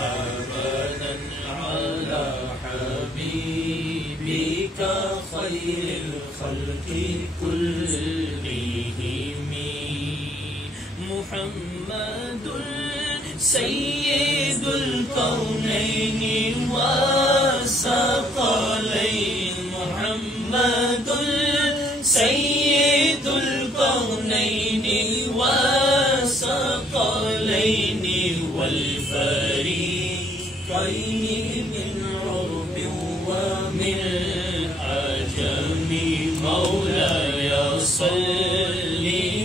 أبدا على حبيبك خير الخلق كلهم محمد سيد الكونين والثقلين محمد سيد الكونين والثقلين والفريقين من عرب ومن عجم مولاي صل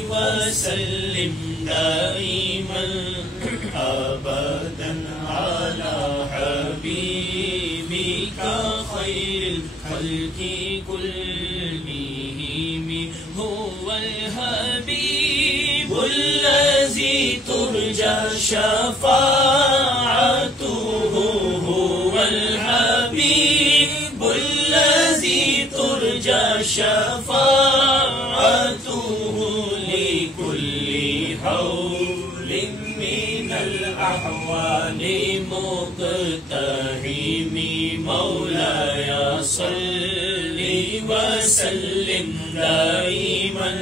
وسلم دائما أبدا على حبيبك خير الخلق كلهم هو الحبيب الذي ترجى شفاعته هو الحبيب الذي ترجى شفاعته لكل حول من الأحوال مقتحم مولاي صل وسلم دائما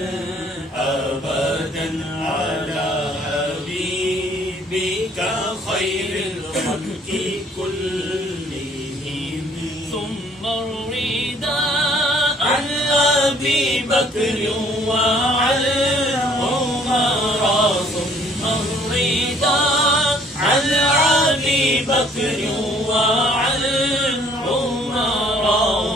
أبدا على حبيبك خير الخلق كلهم ثم الرداء عن أبي بكر وعن عمر ثم الرداء عن أبي بكر وعن عمر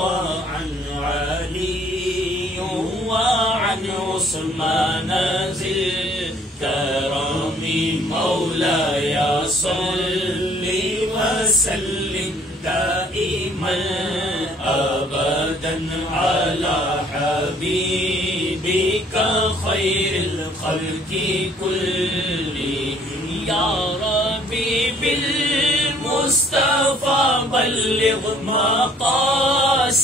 وعن علي وعن عثمان ذي الكرم مولاي صل وسلم دائما أبدا على حبيبك خير الخلق كلهم يا ربي بالمصطفى بلغ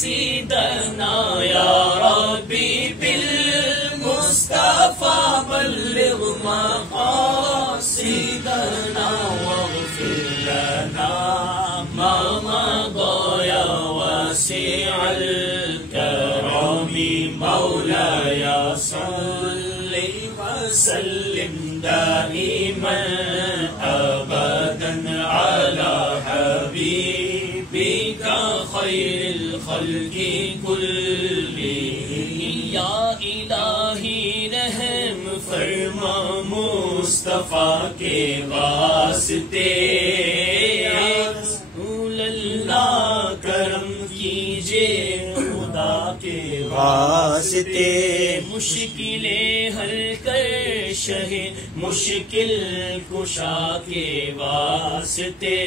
مقاصدنا يا ربي بالمصطفى بلغ مقاصدنا واغفر لنا ما مضى يا واسع الكرم مولاي صل وسلم دائما أبدا على حبيبك خير الخلق كلهم يا إلهي رحم فرما مصطفیٰ کے واسطے رسول اللہ کرم کیجئے خدا کے واسطے مشکلیں حل کر شہ مشکل کشا کے واسطے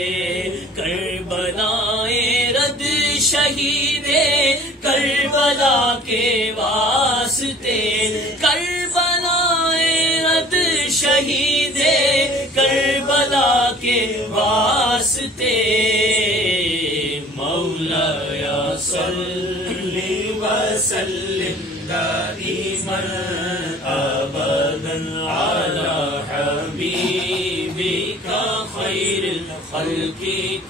کربلائے رد شہید کربلا کے واسطے کربلائے رد شہید کربلا کے واسطے مولاي صل وسلم دائما أبدا على حبيبك خير الخلق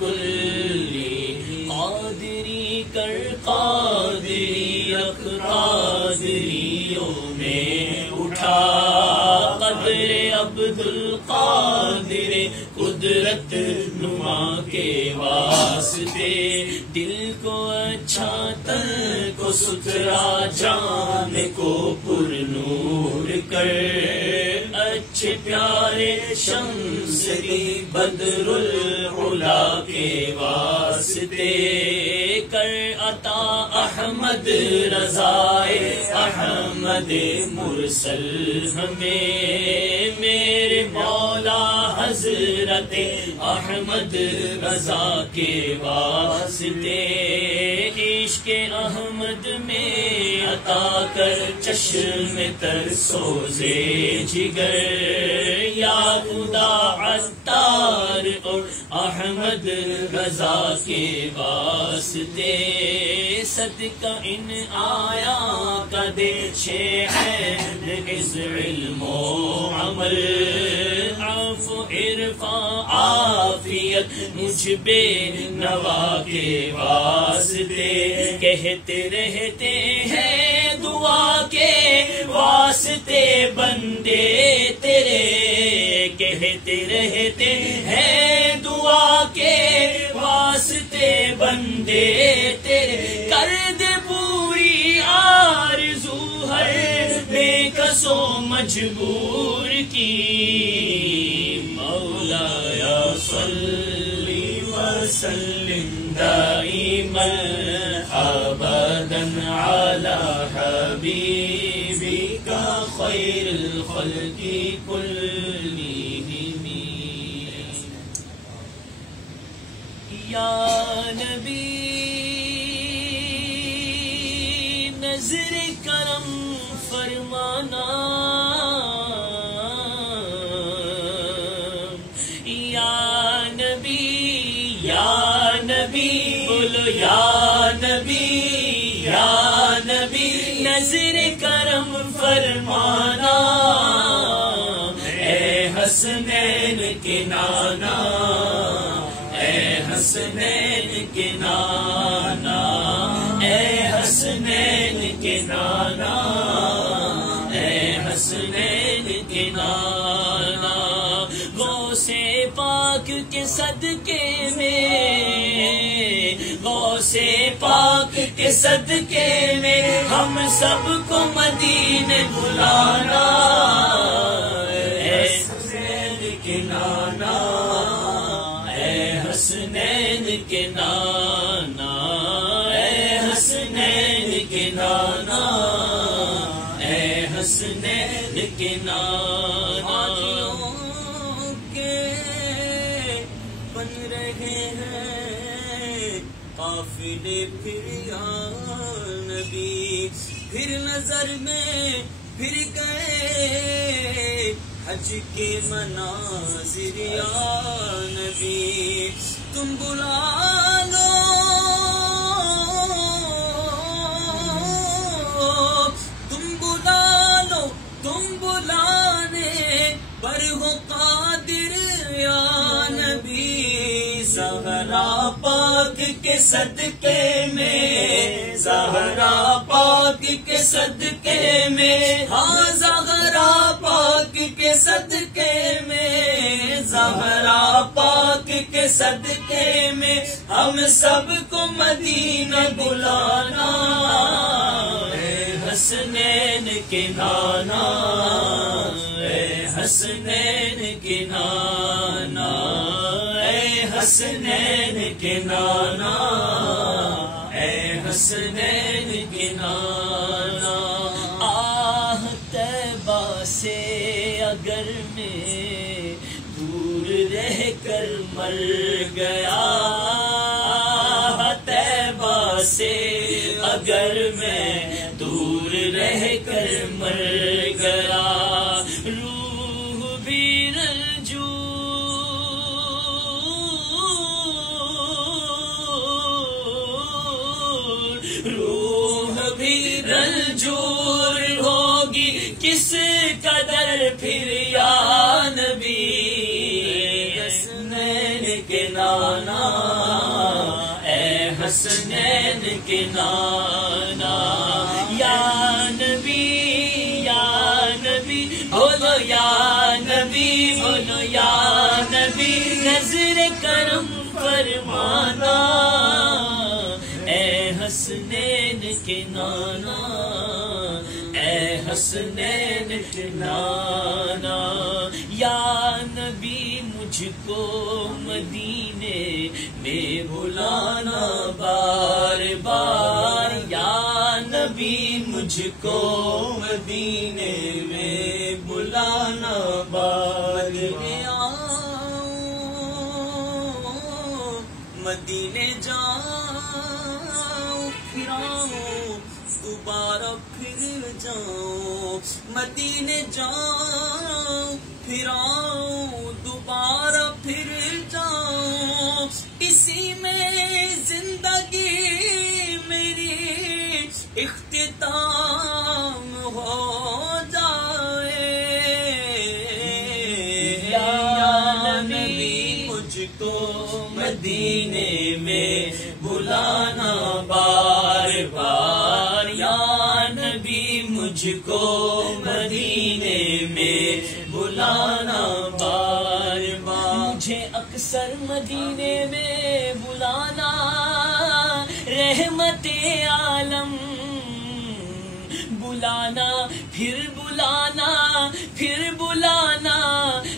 كلهم قادری کر قادری قادریوں میں اٹھا قدر عبد القادر قدرت نما کے واسطے دل کو اچھا تن کو ستھرا جان کو پر نور کر اچھے پیارے شمس کی بدر العلا کے واسطے کر عطا احمد رضائے احمد مرسل ہمیں میرے مولا حضرت احمد رضا کے واسطے عشق احمد میں عطا کر چشم تر سوزے جگر یا خدا عطار اور احمد رضا کے واسطے، صدقہ ان آیا کا دے شیخین اس علم و عمل، عفو عرفاں عافیت مجھ بے نوا کے واسطے، کہتے رہتے ہیں دعا کے واسطے بندے تیرے، کہتے رہتے ہیں دعا کے واسطے بندے تیرے، کر دے پوری آرزو ہر بے کس و مجبور کی، مولایا صلی وسلم دائما ابدا علی حبیبک خیر الخلق کلہم، یا نبی نظر کرم فرمانا، یا نبی بولو یا نبی نظر کرم فرمانا، اے حسنین کے نانا، اے حسنین کے نانا، اے حسنین کے نانا، اے حسنین کے نانا، غوث پاک کے صدقے میں، غوث پاک کے صدقے میں ہم سب کو مدینے بلانا، اے حسنین کے نانا، اے حسنین کے نانا، اے حسنین کے نانا، اے حسنین کے نانا، کے بن رہے ہیں قافلے پھر یا نبی، پھر نظر میں پھر گئے حج کے مناظر یا نبی، تم بلا لو تم بلانے پر ہو قادر یا نبی، زہرا پاک کے صدقے میں، زہرا پاک کے صدقے میں، ہاں زہرا پاک کے صدقے میں، زہرا پاک کے صدقے میں ہم سب کو مدینہ بلانا، اے حسنین کے نانا، اے حسنین کے نانا، اے حسنین کے نانا، اے حسنین کے نانا، آہ طیبہ سے اگر میں دور رہ کر مر گیا، آہ طیبہ سے اگر میں دور رہ کر مر گیا، روح بھی رنجور ہوگی کس قدر پھر یا نبی، حسنین کے نانا، اے حسنین کے نانا، یا نبی بولو یا نبی، بولو یا نبی نظر کرم فرمانا، اے حسنین کے نانا، اے حسنین کے نانا، یا نبی مجھ کو مدینے میں بلانا بار بار، یا نبی مجھ کو مدینے میں بلانا بار بار، مدینے جاؤں پھر آؤں دوبارہ پھر جاؤں، مدینے جاؤں پھر آؤں دوبارہ پھر جاؤں، اسی میں زندگی میری اختتام ہو جائے۔ یا نبی مجھ کو مدینے میں بلانا بار بار، یا نبی مجھ کو مدینے میں بلانا بار بار۔ مجھے اکثر مدینے میں بلانا رحمت عالم، بلانا پھر بلانا پھر بلانا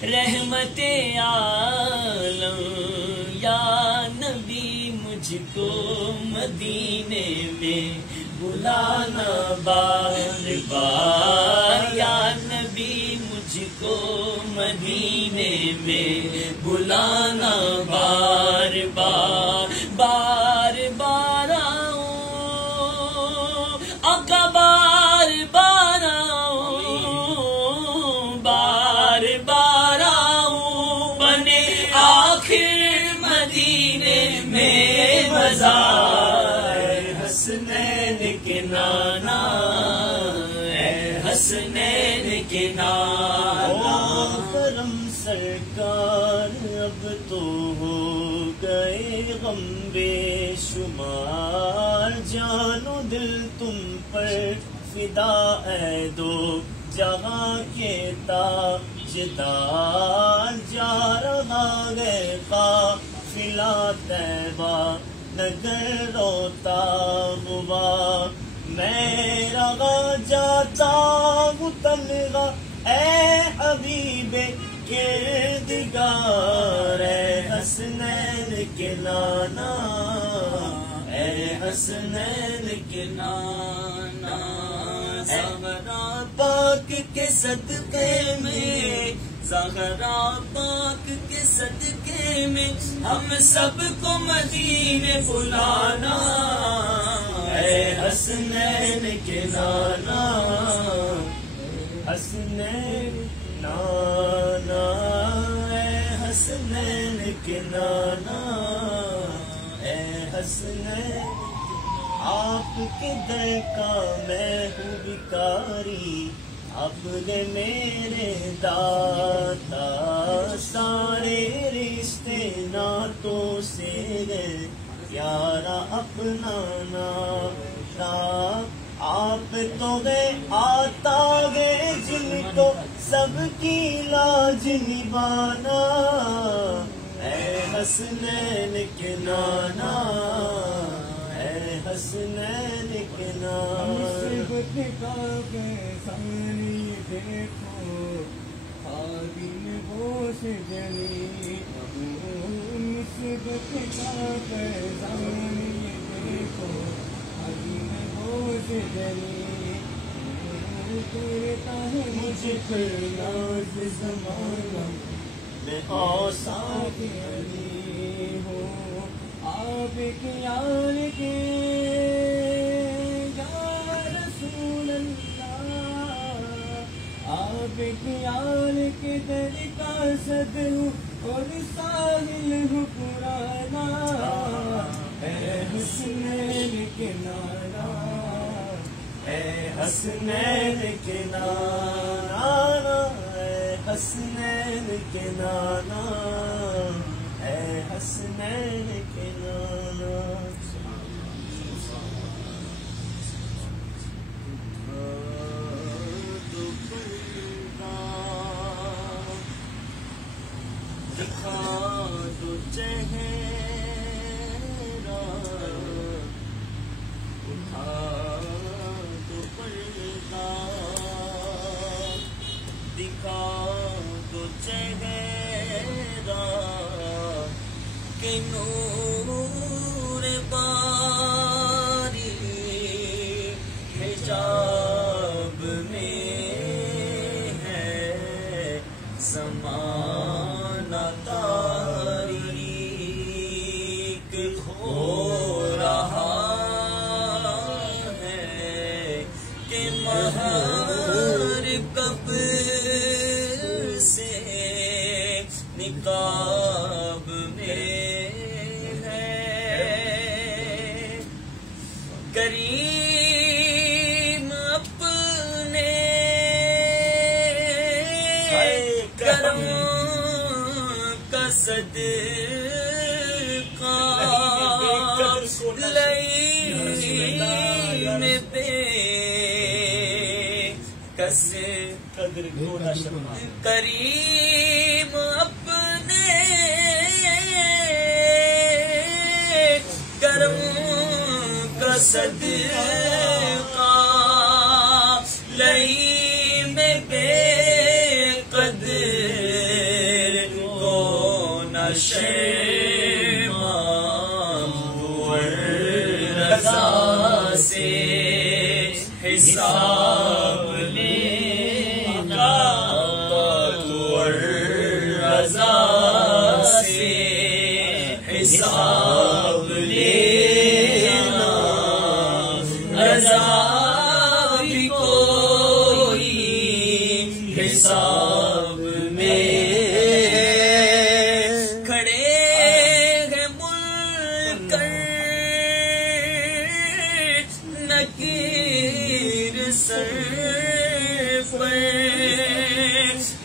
رحمت عالم۔ یا نبی مجھ کو مدینے میں بلانا بار بار، یا نبی مجھ کو مدینے میں بلانا بار بار۔ بار بار آؤں آقا، بار بار آؤں، بار بار آؤں، بنے آخر مدینے میں مزار حسنین کے نانا، اے حسنین کے نانا۔ کرم سرکار اب تو ہو گئے غم بے شمار، جان و دل تم پر فدا اے دو جہاں کے تاجدار، جا رہا ہے قافلہ طیبہ نگر روتا ہوا، میں رہا جاتا ہوں تنہا اے حبیب کردگار، اے حسنین کے نانا، اے حسنین کے نانا۔ زہرا پاک کے صدقے میں، زہرا پاک کے صدقے میں ہم سب کو مدینے بلانا، اے حسنین کے نانا، حسنین نانا، اے حسنین کے نانا، اے حسنین۔ آپ کے در کا میں ہوں بھکاری، آپ نے میرے داتا، سارے رشتے ناتوں سے پیارا اپنا ناتا، آپ تو گئے آتا گئے جن کو سب کی لاج نبھانا، اے حسنین کے نانا، اے حسنین کے نانا۔ سامنے دیکھو خادم گوش جلی، نسبت کا سامنے دیکھو خادم گوش جلی، کرتا ہے مجھ پر ناز زمانہ، میں اوصاف علی ہوں آپ کے یار کے، یا رسول اللہ آپ کے یار کے در کا صدر اور ساحل ہوں پرانا، اے حسنین کے نانا، اے حسنین کے نانا، اے حسنین کے نانا، اے حسنین کے نانا۔ دکھا دو چہرہ، اٹھا دو پردہ، دکھا دو چہرہ کہ نور باری حجاب میں ہے زمانہ تاریک ہو رہا ہے کہ مہر کب سے کریم اپنے کرم کا صدقہ لئی میں بے قدر کو نشیمان رضا سے حساب لینا رضا سے حساب لینا رضا بھی کوئی حساب میں کھڑے ہیں منکر نکیر سر پر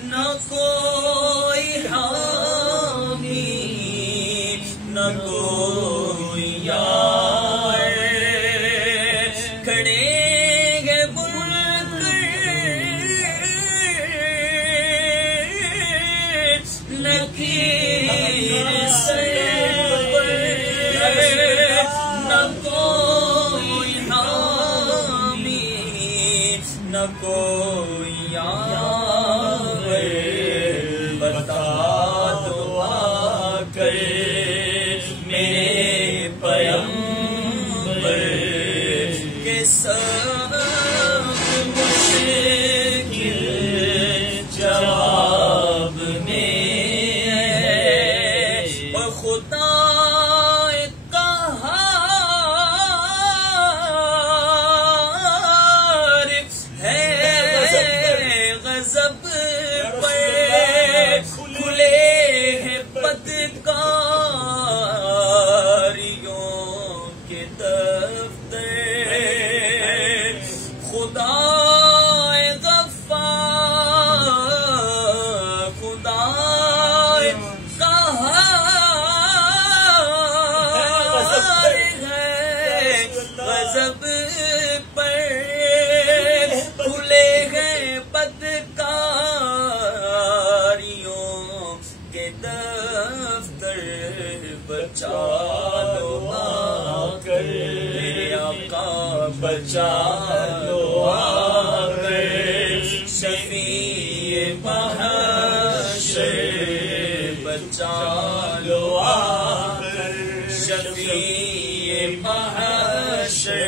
نہ کوئی حامی نہ کوئی یار کھڑے ہیں منکر نکیر سر پر نہ کوئی حامی نہ کوئی یار بتا دو آ کر میرے پیغمبر کے سب مشکل جواب میں اور خدا قہار ہے غضب پر کھلے ہیں بدکاریوں کے دفتر خدا غفار خدا قہار ہے غضب پر کھلے ہیں بدکاریوں کے دفتر بچا لو آ کر میرے آقا بچا لو آ کر شفیع محشر بچا لو آ کر شفیع محشر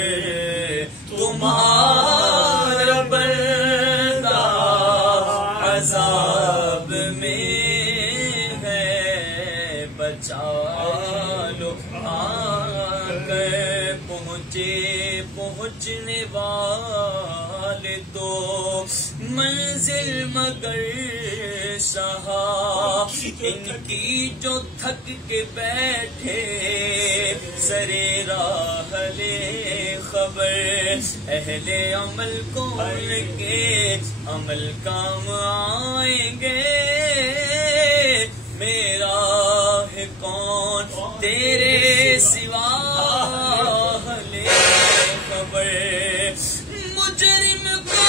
تمہارا بندہ عذاب میں ہے بچا لو آ کر پہنچنے والے تو منزل مگر سہا ان کی جو تھک کے بیٹھے سرے راہ لے خبر اہل عمل کو ان کے عمل کام آئیں گے میرا ہے کون تیرے سوا لے خبر مجرم کو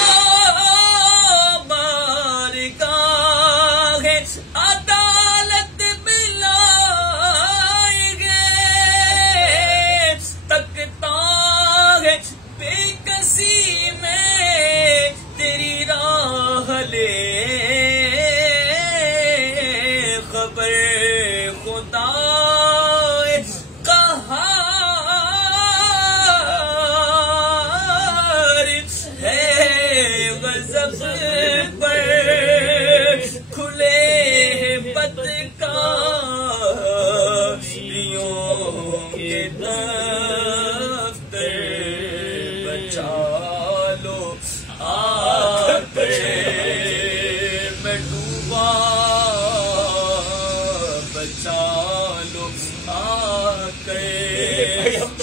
بارگاہ عدالت بلائیں گے تکتا ہے بے کسی میں تیری راہ لے خبر خدا قہار ہے غضب پر کھلے بدکاریوں کے دفتر بچا لو آ کر میں ڈوبا بچا لو آ کر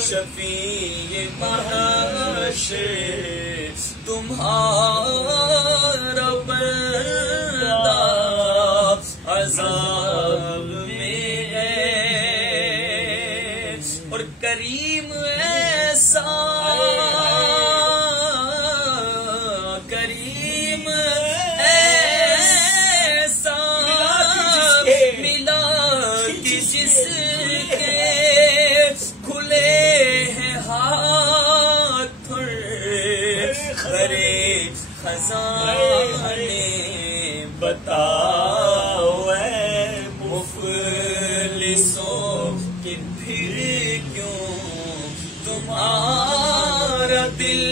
شفیع محشر تمہارا بندہ عذاب میں کریم ایسا کریم ایسا ملا کہ جس کے کھلے ہیں ہاتھ کرے خزانے بتاؤ اے مفلسوں کہ پھر کیوں تمہارا دل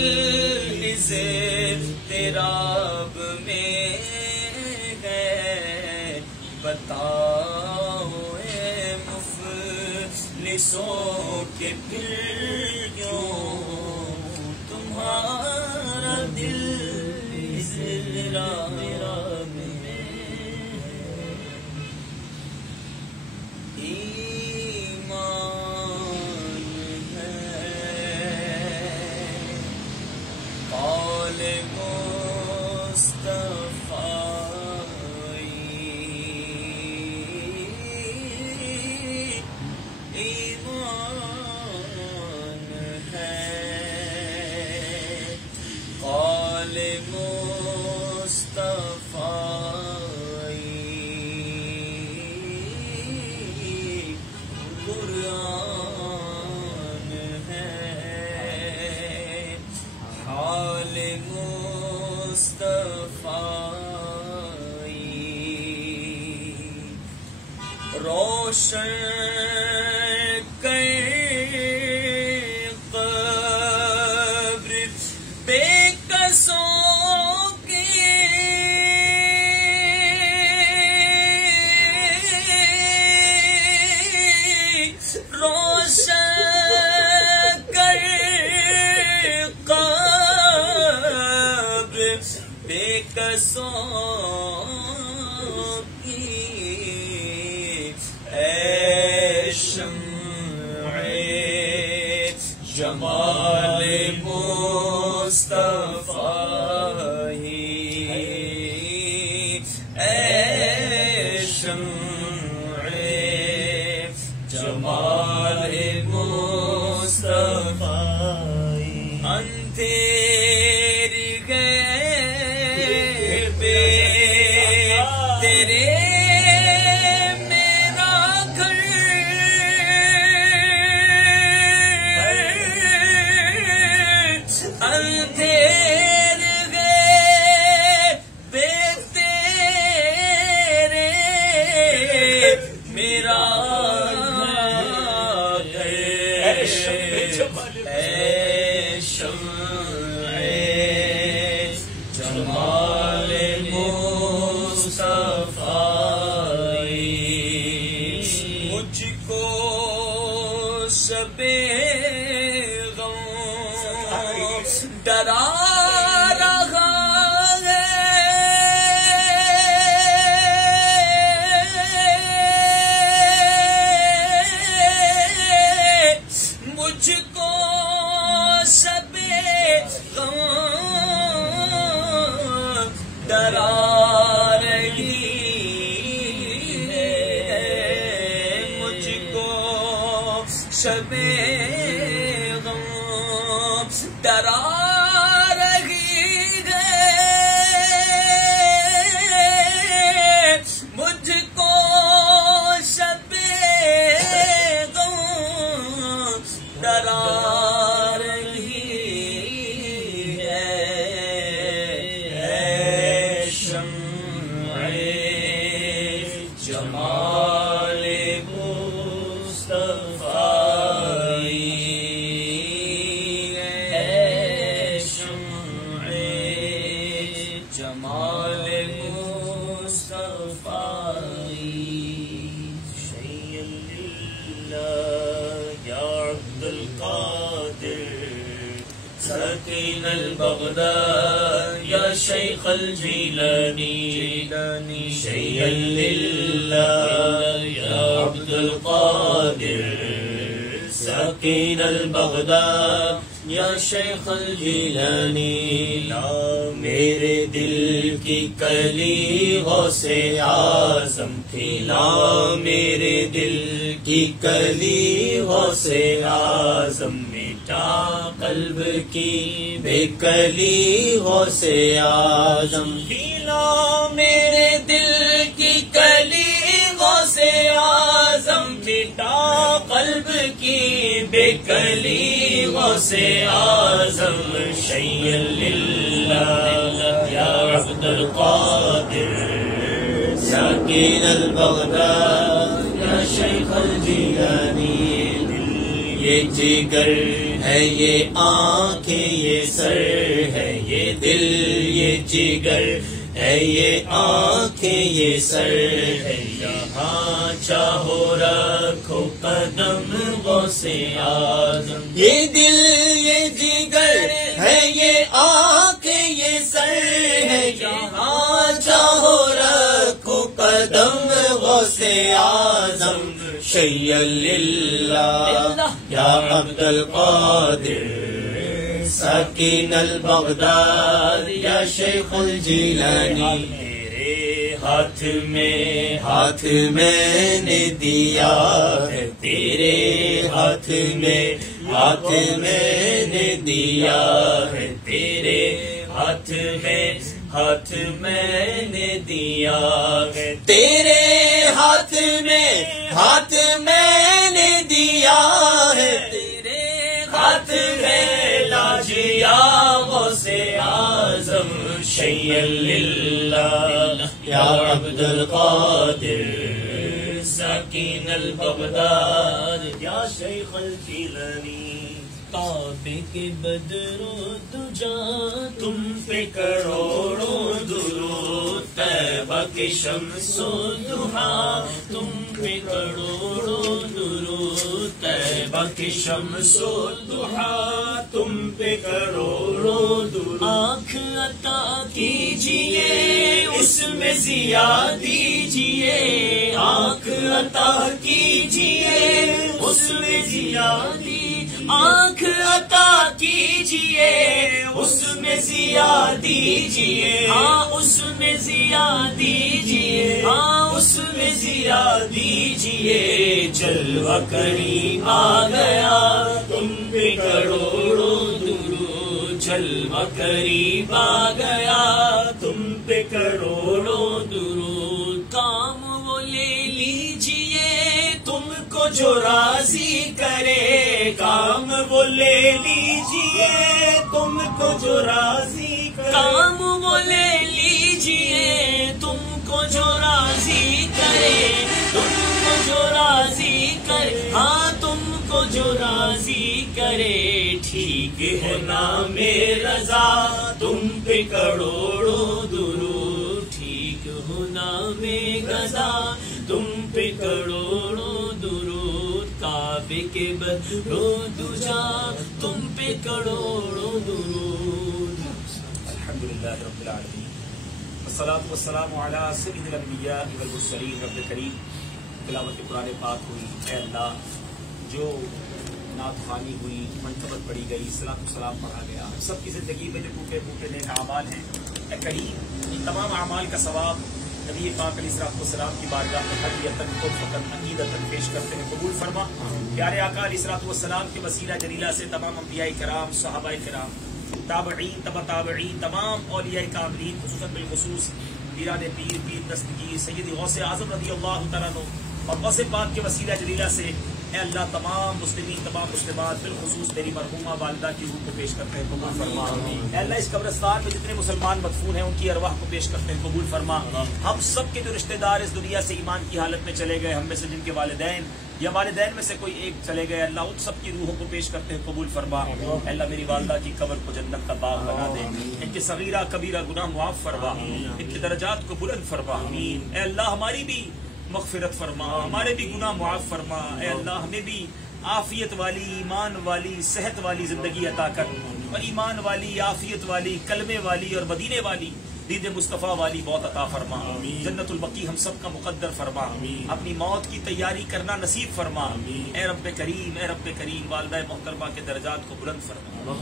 اضطراب میں ہے بتاؤ اے مفلسوں کہ پھر کیوں تمہارا دل اضطراب میں روشن قبر بے کسوں کی روشن قبر بے کسوں جمال مصطفی اے شمع جمال مصطفی اندھیری گئے بے تیرے ڈرا رہا ہے مجھ کو شب غم ڈرا رہی ہے مجھ کو شب غم ڈرا جمال مصطفی اے شمع جمال مصطفی شیئا للہ یا عبد القادر سکین البغداد یا شیخ الجیلانی شیئا للہ یا عبد القادر ساکن البغداد یا شیخ الجیلانی میرے دل کی کلی غوث اعظم تھی میرے دل کی کلی غوث اعظم مٹا قلب کی بے کلی غوث اعظم میرے دل کی کلی غوث اعظم مٹا قلب کی بے کلی غوث اعظم شیئا للہ یا عبد القادر ساکن البغداد یا شیخ الجیلانی یہ جگر ہے یہ آنکھیں یہ سر ہے یہ دل یہ جگر ہے یہ آنکھیں یہ سر ہے یہاں چاہو رکھو قدم غوث اعظم یہ دل یہ جگر ہے یہ آنکھیں یہ سر ہے یہاں چاہو رکھو قدم غوث اعظم شیئا للہ یا عبد القادر ساکن البغداد یا شیخ الجیلانی تیرے ہاتھ میں نے دیا ہے تیرے ہاتھ میں نے دیا ہے تیرے ہاتھ میں نے دیا ہے تیرے ہاتھ میں نے دیا ہے تیرے ہاتھ میں لاجیا غوث اعظم شیئا للہ یا عبد القادر ساکن البغداد یا شیخ الجیلانی کعبے کے بدر و دجا تم پہ کروڑوں درود طیبہ کے شمس و ضحا تم پہ کروڑوں درود طیبہ کے شمس و ضحا تم پہ کروڑوں درود آنکھ عطا کیجئے اس میں ضیا دیجئے آنکھ عطا کیجئے اس میں ضیا آنکھ عطا کیجئے اس میں ضیا دیجئے ہاں اس میں ضیا دیجئے ہاں اس میں ضیا دیجئے جلوہ کریم آ گیا تم پہ کروڑوں درود جلوہ کریم آ گیا تم پہ کروڑوں درود کام وہ لے لیجئے تم کو جو راضی کرے کام وہ لے لیجئے تم کو جو راضی کرے کام وہ لے لیجئے تم کو جو راضی کرے تم کو جو راضی کرے ہاں تم کو جو راضی کرے ٹھیک ہے نام رضا تم پہ کروڑوں درود ٹھیک ہو نام غزا تم پہ کروڑوں درود کعبے کے بدر و دجا تم پہ کروڑوں درود الحمدللہ رب العالمین والصلاة والسلام علی سید الانبیاء والمرسلین رب کریم تلاوت قرآن پاک ہوئی اے اللہ جو نعت خوانی ہوئی منتبت پڑھی گئی صلاۃ والسلام پڑھا گیا سب کی زندگی میں جو ٹوٹے پھوٹے نیک اعمال ہیں اے کریم ان تمام اعمال کا ثواب نبی پاک علیہ الصلوۃ والسلام کی بارگاہ میں ہدیۃً تحفۃً عقیدۃً پیش کرتے ہیں قبول فرما پیارے آقا علیہ الصلوۃ والسلام کے وسیلہ جلیلہ سے تمام انبیاء کرام صحابہ کرام تابعین تبع تابعین تمام اولیاء کاملین خصوصاً بالخصوص پیران پیر پیر دستگیر سید غوث اعظم رضی اللہ تعالیٰ عنہ اور غوث پاک کے وسیلہ جلیلہ سے اے اللہ تمام مسلمین تمام مسلمات بالخصوص میری مرحومہ والدہ کی روح کو پیش کرتے ہیں قبول فرما اے اللہ اس قبرستان میں جتنے مسلمان مدفون ہیں ان کی ارواح کو پیش کرتے ہیں قبول فرما ہم سب کے جو رشتہ دار اس دنیا سے ایمان کی حالت میں چلے گئے ہم میں سے جن کے والدین یا والدین میں سے کوئی ایک چلے گئے اللہ ان سب کی روحوں کو پیش کرتے ہیں قبول فرما اے اللہ میری والدہ کی قبر کو جنت کا باغ بنا دے ان کے صغیرہ کبیرہ گناہ معاف فرما ان کے درجات کو بلند فرما اے اللہ ہماری بھی مغفرت فرما ہمارے بھی گناہ معاف فرما اے اللہ ہمیں بھی عافیت والی ایمان والی صحت والی زندگی عطا کر اور ایمان والی عافیت والی کلمے والی اور مدینے والی دید مصطفیٰ والی موت عطا فرما، جنت البقیع ہم سب کا مقدر فرما، اپنی موت کی تیاری کرنا نصیب فرما، اے رب کریم اے رب کریم، والدہ محترمہ کے درجات کو بلند فرما،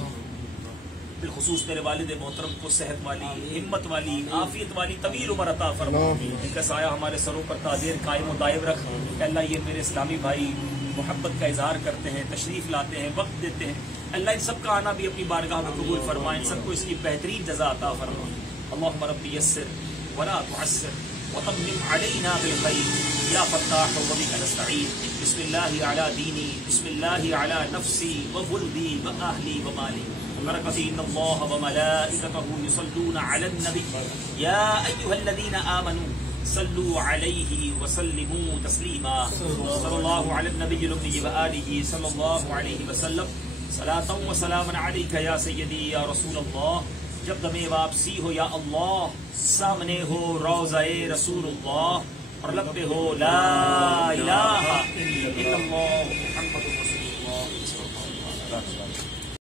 بالخصوص میرے والد محترم کو صحت والی، ہمت والی، عافیت والی طویل عمر عطا فرما، ان کا سایہ ہمارے سروں پر تاجر قائم و دائم رکھ۔ کہ اللہ یہ میرے اسلامی بھائی محبت کا اظہار کرتے ہیں، تشریف لاتے ہیں، وقت دیتے ہیں، اللہ ان سب کا آنا بھی اپنی بارگاہ میں قبول فرما، ان سب کو اس کی بہترین جزا عطا فرما۔ اللہم رب یسر ولا تعسر وتمم علینا بالخیر یا فتاح وبک نستعین، بسم اللہ علی دینی، بسم اللہ علی نفسی وولدی واہلی ومالی، برکتی ان اللہ وملائکتہ یصلون علی النبی یا ایھا الذین آمنوا صلوا علیہ وسلموا تسلیما، صلی اللہ علی النبی الأمی وآلہ صلی اللہ علیہ وسلم، صلاۃ و سلام علیک یا سیدی یا رسول اللہ۔ جب دم واپسی ہو یا اللہ، سامنے ہو روضہ رسول اللہ، اور لب پہ ہو لا الہ الا اللہ محمد رسول اللہ صلی اللہ علیہ وسلم۔